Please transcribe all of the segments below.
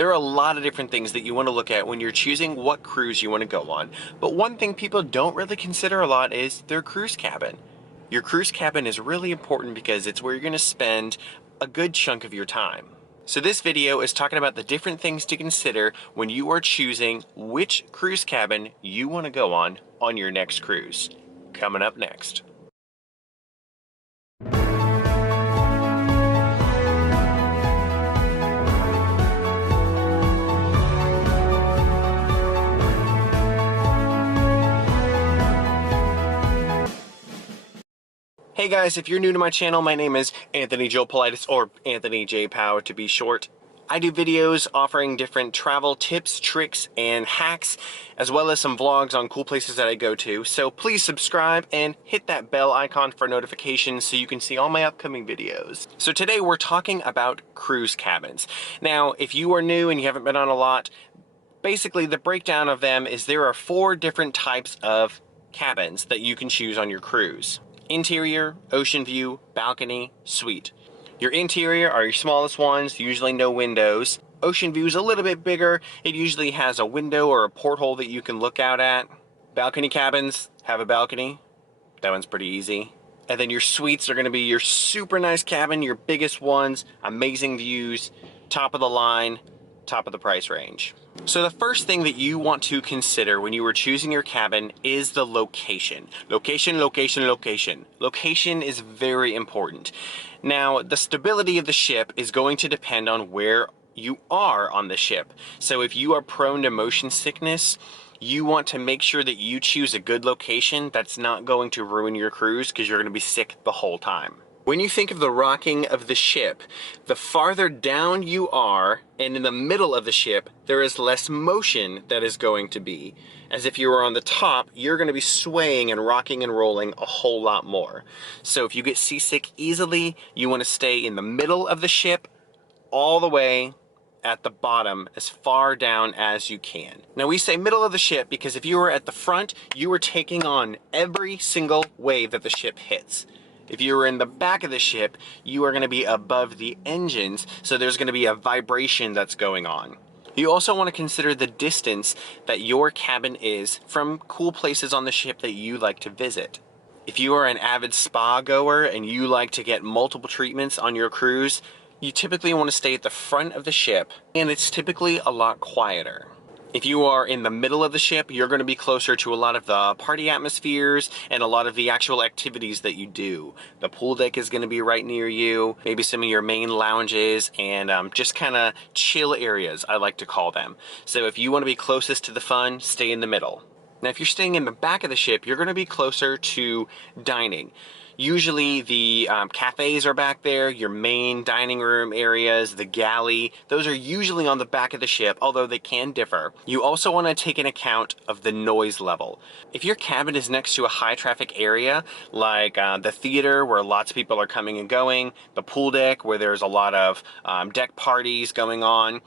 There are a lot of different things that you want to look at when you're choosing what cruise you want to go on, but one thing people don't really consider a lot is their cruise cabin. Your cruise cabin is really important because it's where you're going to spend a good chunk of your time. So this video is talking about the different things to consider when you are choosing which cruise cabin you want to go on your next cruise. Coming up next. Hey guys, if you're new to my channel, my name is Anthony Joe Politis, or Anthony J. Pow to be short. I do videos offering different travel tips, tricks, and hacks, as well as some vlogs on cool places that I go to. So please subscribe and hit that bell icon for notifications so you can see all my upcoming videos. So today we're talking about cruise cabins. Now, if you are new and you haven't been on a lot, basically the breakdown of them is there are 4 different types of cabins that you can choose on your cruise. Interior, ocean view, balcony, suite. Your interior are your smallest ones, usually no windows. Ocean view is a little bit bigger. It usually has a window or a porthole that you can look out at. Balcony cabins have a balcony. That one's pretty easy. And then your suites are going to be your super nice cabin, your biggest ones, amazing views, top of the line, top of the price range. So the first thing that you want to consider when you are choosing your cabin is the location. Location, location, location. Location is very important. Now, the stability of the ship is going to depend on where you are on the ship. So if you are prone to motion sickness, you want to make sure that you choose a good location that's not going to ruin your cruise because you're going to be sick the whole time. When you think of the rocking of the ship, the farther down you are and in the middle of the ship, there is less motion that is going to be. As if you were on the top, you're going to be swaying and rocking and rolling a whole lot more. So if you get seasick easily, you want to stay in the middle of the ship all the way at the bottom as far down as you can. Now we say middle of the ship because if you were at the front, you were taking on every single wave that the ship hits. If you were in the back of the ship, you are going to be above the engines, so there's going to be a vibration that's going on. You also want to consider the distance that your cabin is from cool places on the ship that you like to visit. If you are an avid spa goer and you like to get multiple treatments on your cruise, you typically want to stay at the front of the ship, and it's typically a lot quieter. If you are in the middle of the ship, you're going to be closer to a lot of the party atmospheres and a lot of the actual activities that you do. The pool deck is going to be right near you, maybe some of your main lounges and just kind of chill areas, I like to call them. So if you want to be closest to the fun, stay in the middle. Now if you're staying in the back of the ship, you're going to be closer to dining. Usually the cafes are back there, your main dining room areas, the galley, those are usually on the back of the ship, although they can differ. You also want to take an account of the noise level. If your cabin is next to a high traffic area, like the theater where lots of people are coming and going, the pool deck where there's a lot of deck parties going on,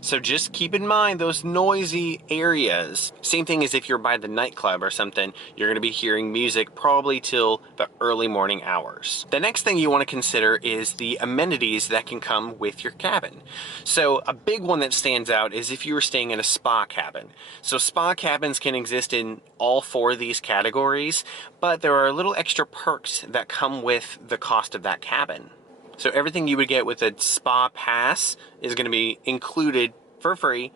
so just keep in mind those noisy areas. Same thing as if you're by the nightclub or something, you're going to be hearing music probably till the early morning hours. The next thing you want to consider is the amenities that can come with your cabin. So a big one that stands out is if you were staying in a spa cabin. So spa cabins can exist in all 4 of these categories, but there are little extra perks that come with the cost of that cabin. So everything you would get with a spa pass is going to be included for free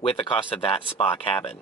with the cost of that spa cabin.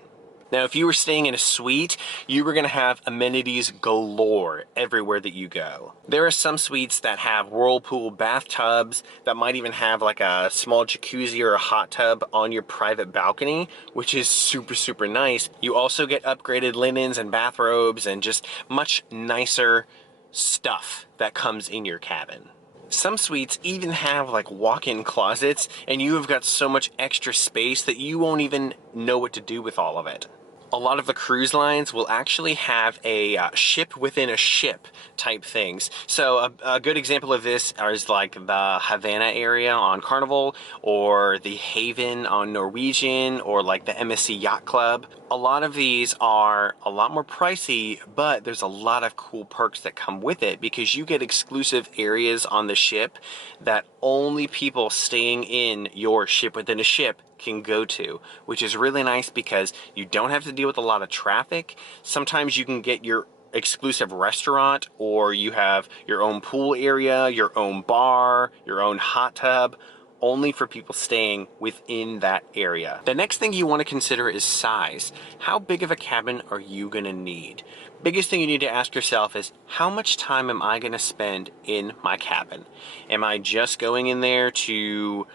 Now, if you were staying in a suite, you were going to have amenities galore everywhere that you go. There are some suites that have whirlpool bathtubs that might even have like a small jacuzzi or a hot tub on your private balcony, which is super, super nice. You also get upgraded linens and bathrobes and just much nicer stuff that comes in your cabin. Some suites even have like walk-in closets, and you have got so much extra space that you won't even know what to do with all of it. a lot of the cruise lines will actually have a ship within a ship type things. So a good example of this is like the Havana area on Carnival, or the Haven on Norwegian, or like the MSC Yacht Club. A lot of these are a lot more pricey, but there's a lot of cool perks that come with it because you get exclusive areas on the ship that only people staying in your ship within a ship can go to, which is really nice because you don't have to deal with a lot of traffic. Sometimes you can get your exclusive restaurant, or you have your own pool area, your own bar, your own hot tub, only for people staying within that area. The next thing you want to consider is size. How big of a cabin are you going to need? Biggest thing you need to ask yourself is, how much time am I going to spend in my cabin? Am I just going in there to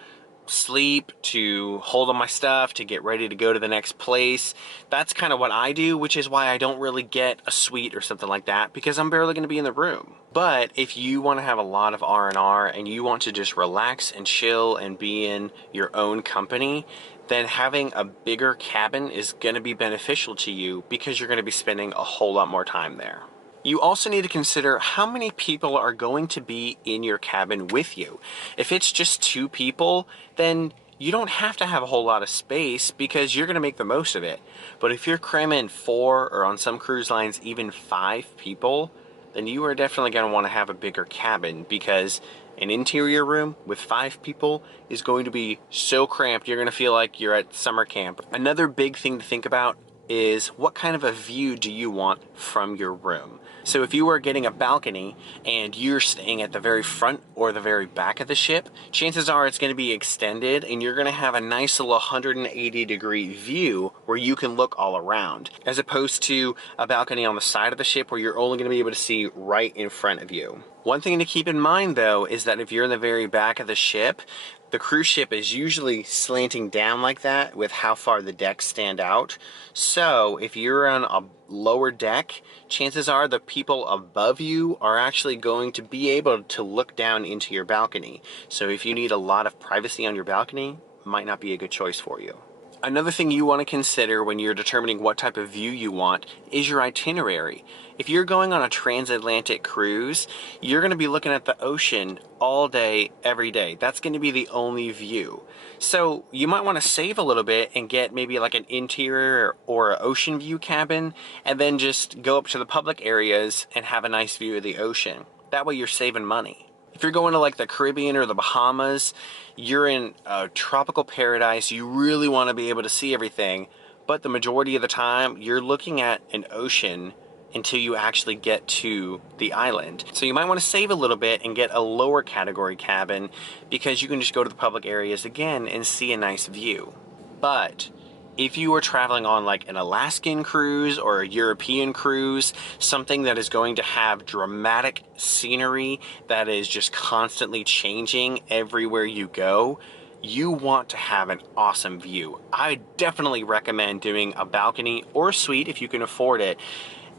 sleep, to hold on my stuff, to get ready to go to the next place? That's kind of what I do, which is why I don't really get a suite or something like that, because I'm barely going to be in the room. But if you want to have a lot of R&R and you want to just relax and chill and be in your own company, then having a bigger cabin is going to be beneficial to you because you're going to be spending a whole lot more time there. You also need to consider how many people are going to be in your cabin with you. If it's just 2 people, then you don't have to have a whole lot of space because you're going to make the most of it. But if you're cramming 4, or on some cruise lines even 5 people, then you are definitely going to want to have a bigger cabin, because an interior room with 5 people is going to be so cramped you're going to feel like you're at summer camp. Another big thing to think about is, what kind of a view do you want from your room? So if you are getting a balcony and you're staying at the very front or the very back of the ship, chances are it's going to be extended and you're going to have a nice little 180-degree view where you can look all around, as opposed to a balcony on the side of the ship where you're only going to be able to see right in front of you. One thing to keep in mind though is that if you're in the very back of the ship, the cruise ship is usually slanting down like that with how far the decks stand out. So if you're on a lower deck, chances are the people above you are actually going to be able to look down into your balcony. So if you need a lot of privacy on your balcony, might not be a good choice for you. Another thing you want to consider when you're determining what type of view you want is your itinerary. If you're going on a transatlantic cruise, you're going to be looking at the ocean all day, every day. That's going to be the only view. So you might want to save a little bit and get maybe like an interior or an ocean view cabin, and then just go up to the public areas and have a nice view of the ocean. That way you're saving money. If you're going to like the Caribbean or the Bahamas, you're in a tropical paradise, you really want to be able to see everything, but the majority of the time you're looking at an ocean until you actually get to the island. So you might want to save a little bit and get a lower category cabin, because you can just go to the public areas again and see a nice view. But if you are traveling on like an Alaskan cruise or a European cruise, something that is going to have dramatic scenery that is just constantly changing everywhere you go, you want to have an awesome view. I definitely recommend doing a balcony or a suite if you can afford it,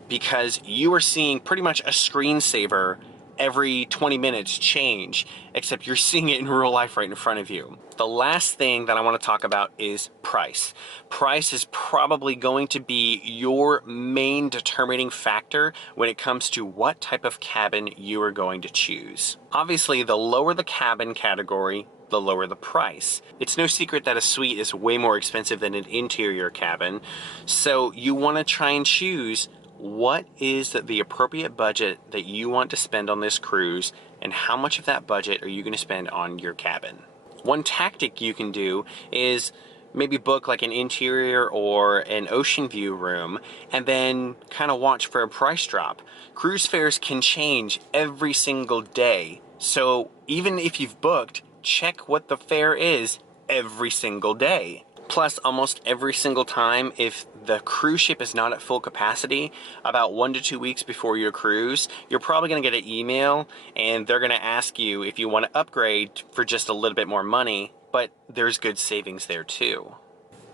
because you are seeing pretty much a screensaver every 20 minutes change, except you're seeing it in real life right in front of you. The last thing that I want to talk about is price. Price is probably going to be your main determining factor when it comes to what type of cabin you are going to choose. Obviously, the lower the cabin category, the lower the price. It's no secret that a suite is way more expensive than an interior cabin, so you want to try and choose what is the appropriate budget that you want to spend on this cruise, and how much of that budget are you going to spend on your cabin. One tactic you can do is maybe book like an interior or an ocean view room, and then kind of watch for a price drop. Cruise fares can change every single day, so even if you've booked, check what the fare is every single day. Plus, almost every single time, if the cruise ship is not at full capacity, about 1 to 2 weeks before your cruise, you're probably going to get an email and they're going to ask you if you want to upgrade for just a little bit more money, but there's good savings there too.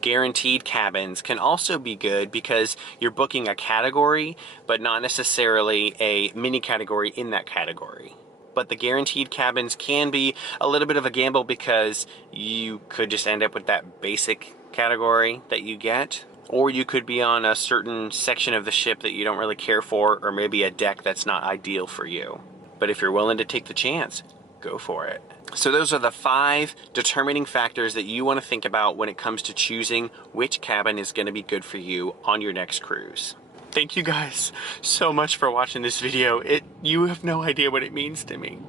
Guaranteed cabins can also be good because you're booking a category, but not necessarily a mini category in that category. But the guaranteed cabins can be a little bit of a gamble, because you could just end up with that basic category that you get, or you could be on a certain section of the ship that you don't really care for, or maybe a deck that's not ideal for you. But if you're willing to take the chance, go for it. So those are the 5 determining factors that you want to think about when it comes to choosing which cabin is going to be good for you on your next cruise. Thank you guys so much for watching this video. You have no idea what it means to me.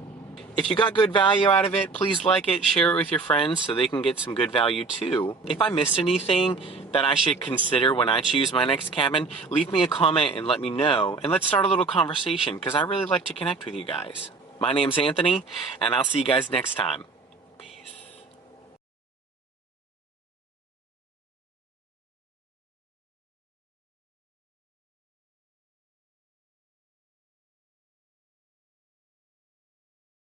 If you got good value out of it, please like it, share it with your friends so they can get some good value too. If I missed anything that I should consider when I choose my next cabin, leave me a comment and let me know, and let's start a little conversation because I really like to connect with you guys. My name's Anthony, and I'll see you guys next time.